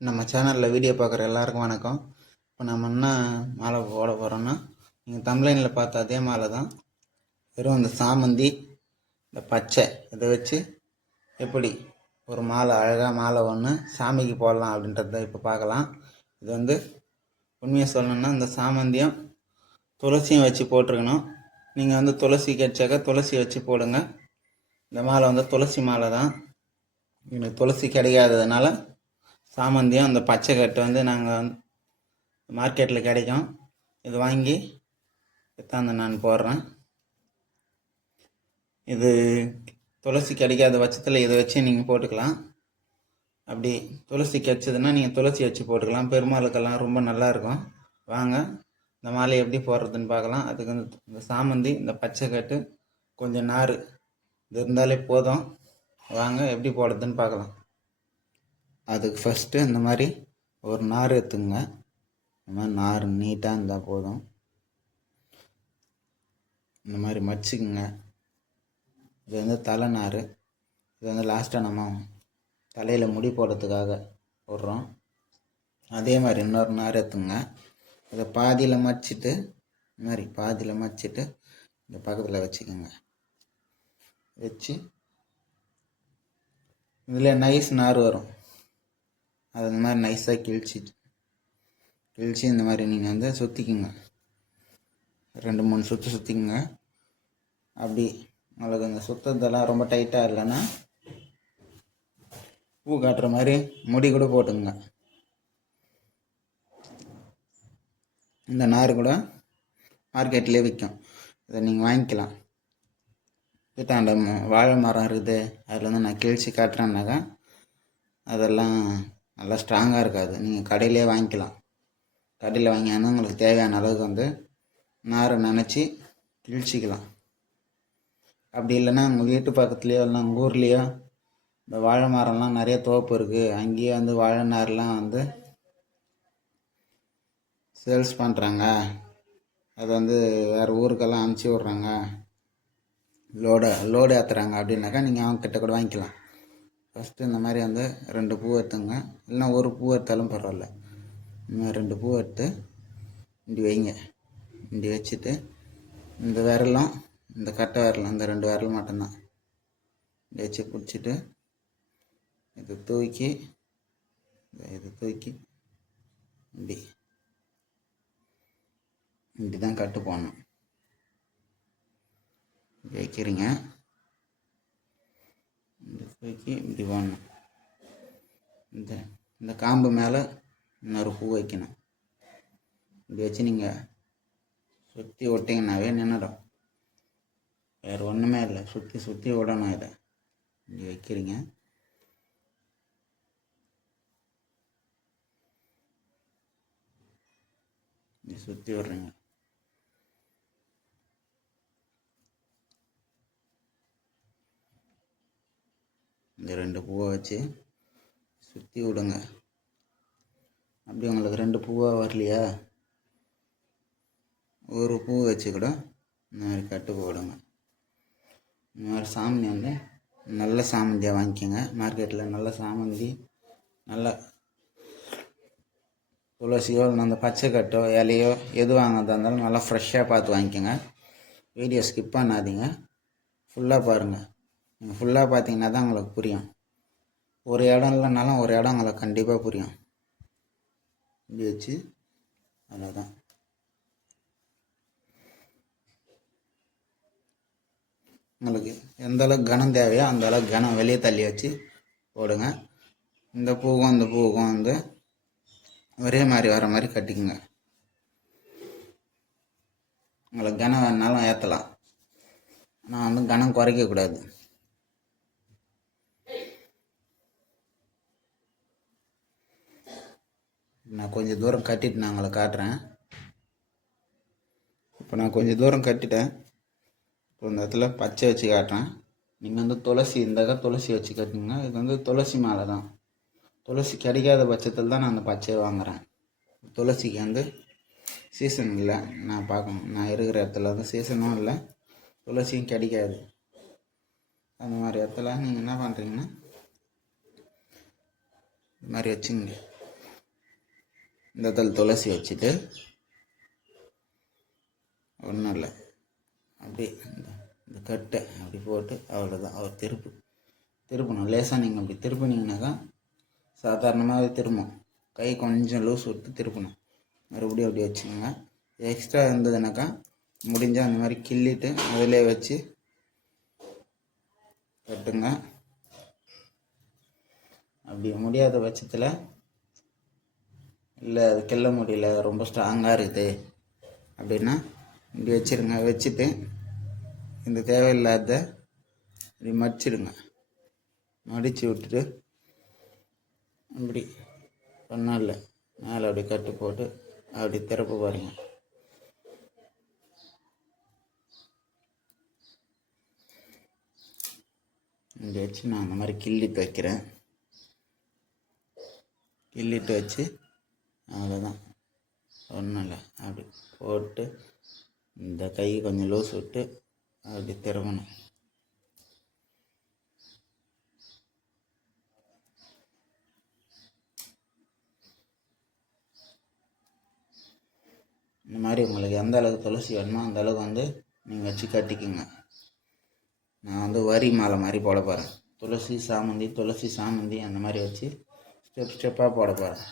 நம்ம சேனலில் வீடியோ பார்க்குற எல்லாருக்கும் வணக்கம். இப்போ நம்ம என்ன மாலை போட போகிறோன்னா நீங்கள் தமிழ்லைனில் பார்த்த அதே மாலை தான் வெறும் இந்த சாமந்தி இந்த பச்சை இதை வச்சு எப்படி ஒரு மாலை அழகாக மாலை ஒன்று சாமிக்கு போடலாம் அப்படின்றத இப்போ பார்க்கலாம். இது வந்து உண்மையாக சொல்லணும்னா இந்த சாமந்தியும் துளசியும் வச்சு போட்டிருக்கணும். நீங்கள் வந்து துளசி கிடைச்சாக்கா துளசி வச்சு போடுங்க. இந்த மாலை வந்து துளசி மாலை தான். எனக்கு துளசி கிடைக்காததுனால சாமந்தியும் அந்த பச்சை கட்டு வந்து நாங்கள் வந்து மார்க்கெட்டில் கிடைக்கும். இது வாங்கி எடுத்தாந்து நான் போடுறேன். இது துளசி கிடைக்காத பட்சத்தில் இதை வச்சு நீங்கள் போட்டுக்கலாம். அப்படி துளசி கிடச்சதுன்னா நீங்கள் துளசி வச்சு போட்டுக்கலாம். பெருமாளுக்கெல்லாம் ரொம்ப நல்லா இருக்கும். வாங்க இந்த மாலை எப்படி போடுறதுன்னு பார்க்கலாம். அதுக்கு வந்து இந்த சாமந்தி இந்த பச்சை கட்டு கொஞ்சம் நார் இது இருந்தாலே போதும். வாங்க எப்படி போடுறதுன்னு பார்க்கலாம். அதுக்கு ஃபஸ்ட்டு இந்த மாதிரி ஒரு நார் எடுத்துங்க. இந்த மாதிரி நார் நீட்டாக இருந்தால் போதும். இந்த மாதிரி மடிச்சுக்குங்க. இது வந்து தலை நார். இது வந்து லாஸ்ட்டாக நம்ம தலையில் முடி போடுறதுக்காக போடுறோம். அதே மாதிரி இன்னொரு நார் எடுத்துங்க. இதை பாதியில் மடிச்சிட்டு இந்த மாதிரி பாதியில் மடிச்சிட்டு இந்த பக்கத்தில் வச்சுக்கோங்க. வச்சு இதில் நைஸ் நார் வரும். அது இந்த மாதிரி நைஸாக கிழிச்சி கிழிச்சி இந்த மாதிரி நீங்கள் வந்து சுற்றிக்குங்க ரெண்டு மூணு சுற்று சுற்றிக்குங்க அப்படி உங்களுக்கு இந்த சுத்தத்தெல்லாம் ரொம்ப டைட்டாக இல்லைன்னா பூ காட்டுற மாதிரி முடி கூட போட்டுங்க இந்த நார் கூட மார்க்கெட்லேயே விற்கும் இதை நீங்கள் வாங்கிக்கலாம். வீட்டாண்ட வாழை மரம் இருக்குது. அதில் வந்து நான் கிழிச்சு காட்டுறேன்னாக்கா அதெல்லாம் நல்லா ஸ்ட்ராங்காக இருக்காது. நீங்கள் கடையிலே வாங்கிக்கலாம். கடையில் வாங்கினா உங்களுக்கு தேவையான அளவுக்கு வந்து நாரை நினச்சி கிழிச்சிக்கலாம். அப்படி இல்லைன்னா உங்கள் வீட்டு பக்கத்துலேயோ இல்லை உங்கள் ஊர்லேயோ இந்த வாழை மரம்லாம் நிறைய தோப்பு இருக்குது அங்கேயே வந்து வாழை நார்லாம் வந்து சேல்ஸ் பண்ணுறாங்க அது வந்து வேறு ஊருக்கெல்லாம் அனுப்பிச்சி விட்றாங்க. லோடு லோடு ஏற்றுறாங்க அப்படின்னாக்கா நீங்கள் அவங்க கிட்ட கூட வாங்கிக்கலாம். ஃபஸ்ட்டு இந்த மாதிரி வந்து ரெண்டு பூ எடுத்துங்க. இல்லைன்னா ஒரு பூ எடுத்தாலும் பரவாயில்ல. இந்த மாதிரி ரெண்டு பூ எடுத்து இப்படி வைங்க. இப்படி வச்சுட்டு இந்த விரலும் இந்த கட்டை விரலும் இந்த ரெண்டு விரல் மட்டும்தான். இப்படி வச்சு பிடிச்சிட்டு இது தூக்கி இதை இது தூக்கி இப்படி இப்படி தான் கட்டு போடணும். வைக்கிறீங்க. இந்த பூவைக்கு இப்படி போடணும் இந்த இந்த காம்பு மேலே இன்னொரு பூ வைக்கணும். இப்படி வச்சு நீங்கள் சுற்றி விட்டிங்கனாவே நின்றுடும் வேறு ஒன்றுமே இல்லை. சுற்றி சுற்றி விடணும் இதை. இப்படி வைக்கிறீங்க. சுற்றி விட்றீங்க. இந்த ரெண்டு பூவை வச்சு சுற்றி விடுங்க. அப்படி உங்களுக்கு ரெண்டு பூவாக வரலையா? ஒரு பூ வச்சு கூட இந்த மாதிரி கட்டு போடுங்க. இந்த மாதிரி சாமந்தி வந்து நல்ல சாமந்தியாக வாங்கிக்கோங்க. மார்க்கெட்டில் நல்ல சாமந்தி நல்ல துளசியோ இல்லை அந்த பச்சை கட்டோ இலையோ எது வாங்குறதா இருந்தாலும் நல்லா ஃப்ரெஷ்ஷாக பார்த்து வாங்கிக்கோங்க. வீடியோ ஸ்கிப் பண்ணாதீங்க. ஃபுல்லாக பாருங்கள் நீங்கள் ஃபுல்லாக பார்த்தீங்கன்னா தான் உங்களுக்கு புரியும். ஒரு இடம் இல்லைனாலும் ஒரு இடம் உங்களுக்கு கண்டிப்பாக புரியும். இப்படி வச்சு அவ்வளோதான் உங்களுக்கு எந்த அளவுக்கு கனம் தேவையோ அந்த அளவுக்கு கனம் வெளியே தள்ளி வச்சு போடுங்க. இந்த பூவும் அந்த பூவுக்கும் வந்து ஒரே மாதிரி வர மாதிரி கட்டிக்குங்க. உங்களுக்கு கனம் வேணாலும் ஏற்றலாம் ஆனால் வந்து கனம் குறைக்கக்கூடாது. நான் கொஞ்சம் தூரம் கட்டிட்டு நான் உங்களை காட்டுறேன். இப்போ நான் கொஞ்சம் தூரம் கட்டிட்டேன். இப்போ இந்த இடத்துல பச்சை வச்சு காட்டுறேன். நீங்கள் வந்து துளசி இருந்தாக்கா துளசி வச்சு கட்டுங்க இது வந்து துளசி மாலை தான் துளசி கிடைக்காத பட்சத்தில் தான் நான் அந்த பச்சையை வாங்குறேன். துளசிக்கு வந்து சீசன் இல்லை. நான் பார்க்கணும். நான் இருக்கிற இடத்துல வந்து சீசனும் இல்லை. துளசியும் கிடைக்காது. அந்த மாதிரி இடத்துல நீங்கள் என்ன பண்ணுறீங்கன்னா இது மாதிரி வச்சுங்க. இந்த தல் துளசி வச்சுட்டு ஒன்றும் இல்லை. அப்படி இந்த இந்த கட்டை அப்படி போட்டு அவ்வளோதான் அவர் திருப்பு திருப்பணும். லேசாக நீங்கள் அப்படி திருப்பினீங்கனாக்கா சாதாரணமாகவே திரும்பும். கை கொஞ்சம் லூஸ் விட்டு திருப்பணும். மறுபடியும் அப்படி வச்சுக்கோங்க. எக்ஸ்ட்ரா இருந்ததுனாக்கா முடிஞ்சால் அந்த மாதிரி கிள்ளிட்டு அதிலே வச்சு கட்டுங்க அப்படி முடியாத பட்சத்தில் இல்லை அது கிள்ள முடியல ரொம்ப ஸ்ட்ராங்காக இருக்குது. அப்படின்னா இப்படி வச்சிருங்க வச்சுட்டு இந்த தேவையில்லாத இப்படி மடிச்சிடுங்க. மடித்து விட்டுட்டு அப்படி ஒன்றும் இல்லை மேலே அப்படி கட்டு போட்டு அப்படி திறப்பு பாருங்க. இப்படி வச்சு நான் அந்த மாதிரி கிள்ளிட்டு வைக்கிறேன். கிள்ளிட்டு வச்சு அவ்வளோதான் ஒன்றும் இல்லை அப்படி போட்டு இந்த கை கொஞ்சம் லூஸ் விட்டு அப்படி திரும்பணும். இந்த மாதிரி உங்களுக்கு எந்த அளவுக்கு துளசி வேணுமோ அந்த அளவுக்கு வந்து நீங்கள் வச்சு கட்டிக்குங்க. நான் வந்து வரி மாலை மாதிரி போட போகிறேன் துளசி சாமந்தி துளசி சாமந்தி அந்த மாதிரி வச்சு ஸ்டெப் ஸ்டெப்பாக போட போகிறேன்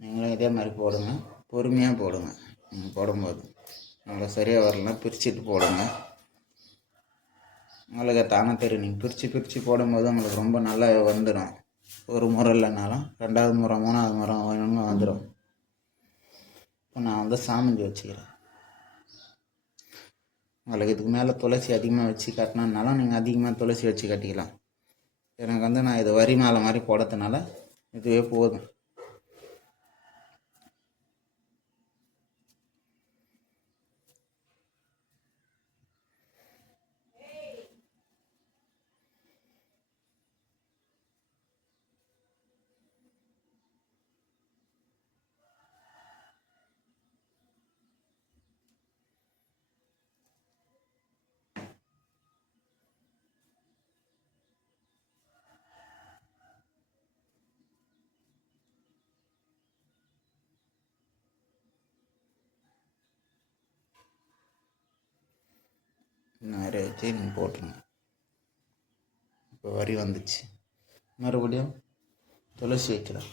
நீங்களும் இதே மாதிரி போடுங்க. பொறுமையாக போடுங்க. நீங்கள் போடும்போது. நல்லா சரியாக வரலன்னா பிரிச்சுட்டு போடுங்க. உங்களுக்கு தானே தெரியும். நீங்கள் பிரித்து பிரித்து போடும்போது உங்களுக்கு ரொம்ப நல்லா வந்துடும் ஒரு முறை இல்லைனாலும் ரெண்டாவது முறை மூணாவது முறை வேணும்னு வந்துடும் இப்போ நான் வந்து சாமந்தி வச்சுக்கிறேன். உங்களுக்கு இதுக்கு மேலே துளசி அதிகமாக வச்சு கட்டினாலும் நீங்கள் அதிகமாக துளசி வச்சு கட்டிக்கலாம். எனக்கு வந்து நான் இது வரி மாலை மாதிரி போடுறதுனால இதுவே போதும். நிறைய வச்சு நீங்கள் போட்டுருங்க இப்போ வரி வந்துச்சு. மறுபடியும் துளசி வைக்கலாம்.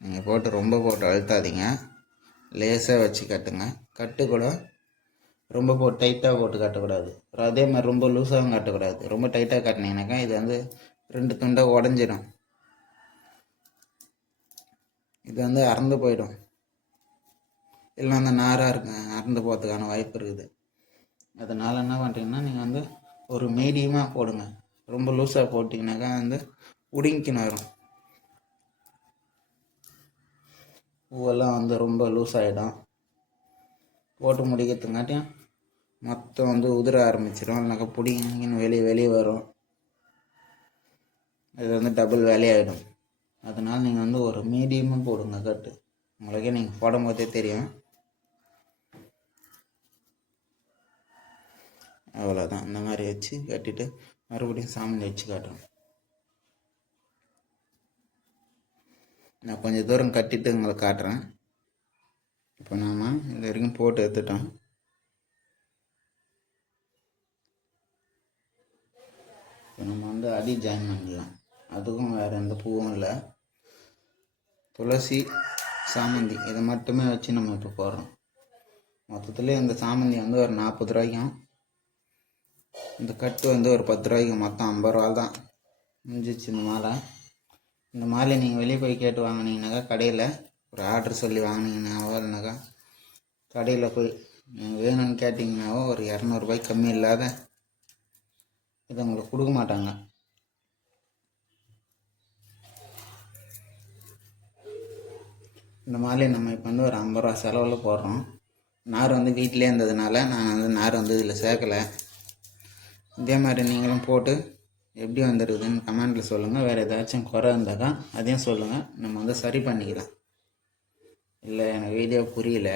நீங்கள் போட்டு ரொம்ப போட்டு அழுத்தாதீங்க. லேசாக வச்சு கட்டுங்க. கட்டு கூட ரொம்ப போ டைட்டாக போட்டு காட்டக்கூடாது. அதே மாதிரி ரொம்ப லூஸாகவும் காட்டக்கூடாது. ரொம்ப டைட்டாக காட்டினீங்கனாக்கா இது வந்து ரெண்டு துண்டாக உடஞ்சிடும். இது வந்து அறந்து போயிடும். இல்லை அந்த நாராக இருக்கு அறந்து போகிறதுக்கான வாய்ப்பு இருக்குது. அதனால் என்ன பண்ணுறீங்கன்னா நீங்கள் வந்து ஒரு மீடியமாக போடுங்க. ரொம்ப லூஸாக போட்டிங்கனாக்கா வந்து உடுங்கிக்கின்னு வரும். பூவெல்லாம் வந்து ரொம்ப லூஸ் ஆகிடும் போட்டு முடிக்கிறதுங்காட்டியும் மொத்தம் வந்து உதிர ஆரம்பிச்சிடும் இல்லைனாக்கா பிடிங்கன்னு வெளியே வெளியே வரும். இது வந்து டபுள் வேலையாகிடும் அதனால் நீங்கள் வந்து ஒரு மீடியமாக போடுங்க கட்டு உங்களுக்கே நீங்கள் போடும் போதே தெரியும். அவ்வளோதான் இந்த மாதிரி வச்சு கட்டிட்டு மறுபடியும் சாமி வச்சு காட்டுறோம். நான் கொஞ்சம் தூரம் கட்டிட்டு உங்களுக்கு காட்டுறேன். இப்போ நாம் இது வரைக்கும் போட்டு எடுத்துட்டோம். இப்போ நம்ம வந்து அடி ஜாயின் பண்ணிடலாம் அதுக்கும் வேறு எந்த பூவும் இல்லை. துளசி சாமந்தி இதை மட்டுமே வச்சு நம்ம இப்போ போடுறோம். மொத்தத்தில் இந்த சாமந்தி வந்து ஒரு நாற்பது ரூபாய்க்கும் இந்த கட்டு வந்து ஒரு பத்து ரூபாய்க்கு மொத்தம் ஐம்பது ரூபா தான். முடிஞ்சிச்சு இந்த மாலை. இந்த மாலை நீங்கள் வெளியே போய் கேட்டு வாங்கினீங்கனாக்கா கடையில் ஒரு ஆர்டர் சொல்லி வாங்கினீங்கனாவோ இல்லைனாக்கா கடையில் போய் நீங்கள் வேணும்னு கேட்டிங்கனாவோ ஒரு இரநூறுபாய்க்கு கம்மி இல்லாத இதை உங்களுக்கு கொடுக்க மாட்டாங்க. இந்த மாதிரி நம்ம இப்போ வந்து ஒரு ஐம்பது ரூபா செலவில் போடுறோம். நார் வந்து வீட்டிலே இருந்ததுனால நான் வந்து நார் வந்து இதில் சேர்க்கலை. இதே மாதிரி நீங்களும் போட்டு எப்படி வந்துருக்குதுன்னு கமெண்ட்டில் சொல்லுங்கள் வேறு ஏதாச்சும் குறை இருந்தாக்கா அதையும் சொல்லுங்கள் நம்ம வந்து சரி பண்ணிக்கலாம். இல்லை எனக்கு வீடியோ புரியல.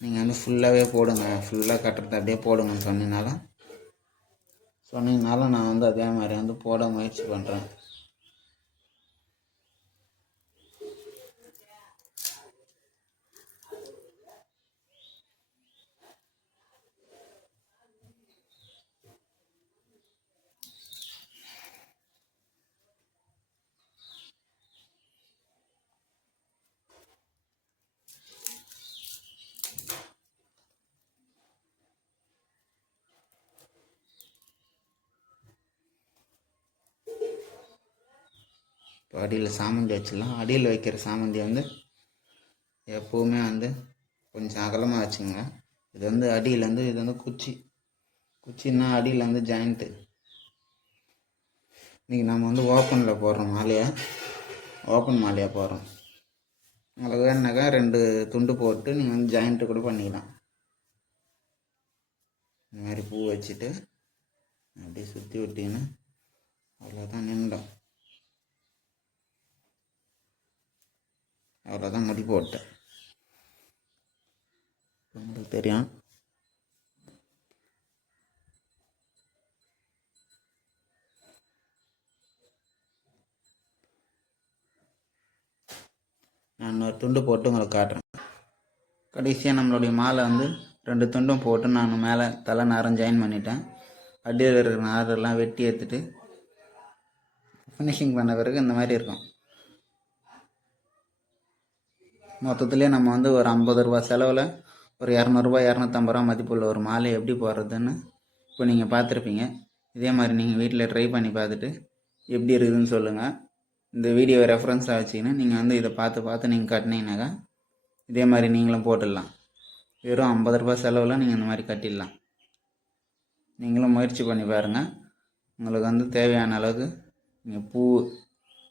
நீங்கள் வந்து ஃபுல்லாகவே போடுங்க. ஃபுல்லாக கட்டுறது அப்படியே போடுங்கன்னு சொன்னீங்கனாலும் சொன்னீங்கனாலும் நான் வந்து அதே மாதிரி வந்து போட முயற்சி பண்ணுறேன் இப்போ அடியில் சாமந்தி வச்சிடலாம். அடியில் வைக்கிற சாமந்தி வந்து எப்போவுமே வந்து கொஞ்சம் அகலமாக வச்சுங்க இது வந்து அடியில் வந்து இது வந்து குச்சி. குச்சின்னா அடியில் வந்து ஜாயிண்ட்டு இன்றைக்கி நம்ம வந்து ஓப்பனில் போடுறோம் மாலையை ஓப்பன் மாலையாக போடுறோம். உங்களுக்கு வேணுனாக்கா ரெண்டு துண்டு போட்டு நீங்கள் வந்து ஜாயிண்ட்டு கூட பண்ணிக்கலாம். இந்த மாதிரி பூ வச்சுட்டு அப்படியே சுற்றி விட்டீங்கன்னா அவ்வளோதான் நின்றுடும் அவ்வளோதான் முடி போட்டேன். உங்களுக்கு தெரியும். நான் ஒரு துண்டு போட்டு உங்களுக்கு காட்டுறேன். கடைசியாக நம்மளுடைய மாலை வந்து ரெண்டு துண்டும் போட்டு நான் மேலே தலை நாரம் ஜாயின் பண்ணிட்டேன். அடியில் இருக்கிற நாரெல்லாம் வெட்டி எடுத்துட்டு ஃபினிஷிங் பண்ண பிறகு இந்த மாதிரி இருக்கும். மொத்தத்துலேயே நம்ம வந்து ஒரு ஐம்பது ரூபா செலவில் ஒரு இரநூறுபா இரநூத்தம்பது ரூபா மதிப்புள்ள ஒரு மாலை எப்படி போடுறதுன்னு இப்போ நீங்கள் பார்த்துருப்பீங்க. இதே மாதிரி நீங்கள் வீட்டில் ட்ரை பண்ணி பார்த்துட்டு எப்படி இருக்குதுன்னு சொல்லுங்கள் இந்த வீடியோவை ரெஃபரன்ஸாக வச்சிங்கன்னா நீங்கள் வந்து இதை பார்த்து பார்த்து நீங்கள் கட்டினீங்கனாக்கா இதே மாதிரி நீங்களும் போட்டுடலாம். வெறும் ஐம்பது ரூபா செலவில் நீங்கள் இந்த மாதிரி கட்டிடலாம். நீங்களும் முயற்சி பண்ணி பாருங்கள் உங்களுக்கு வந்து தேவையான அளவுக்கு நீங்கள் பூ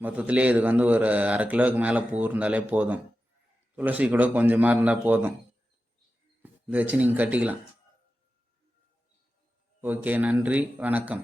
மொத்தத்துலேயே இதுக்கு வந்து ஒரு அரை கிலோவுக்கு மேலே பூ இருந்தாலே போதும். துளசி கூட கொஞ்சமாக இருந்தால் போதும். இதை வச்சு நீங்கள் கட்டிக்கலாம். ஓகே நன்றி வணக்கம்.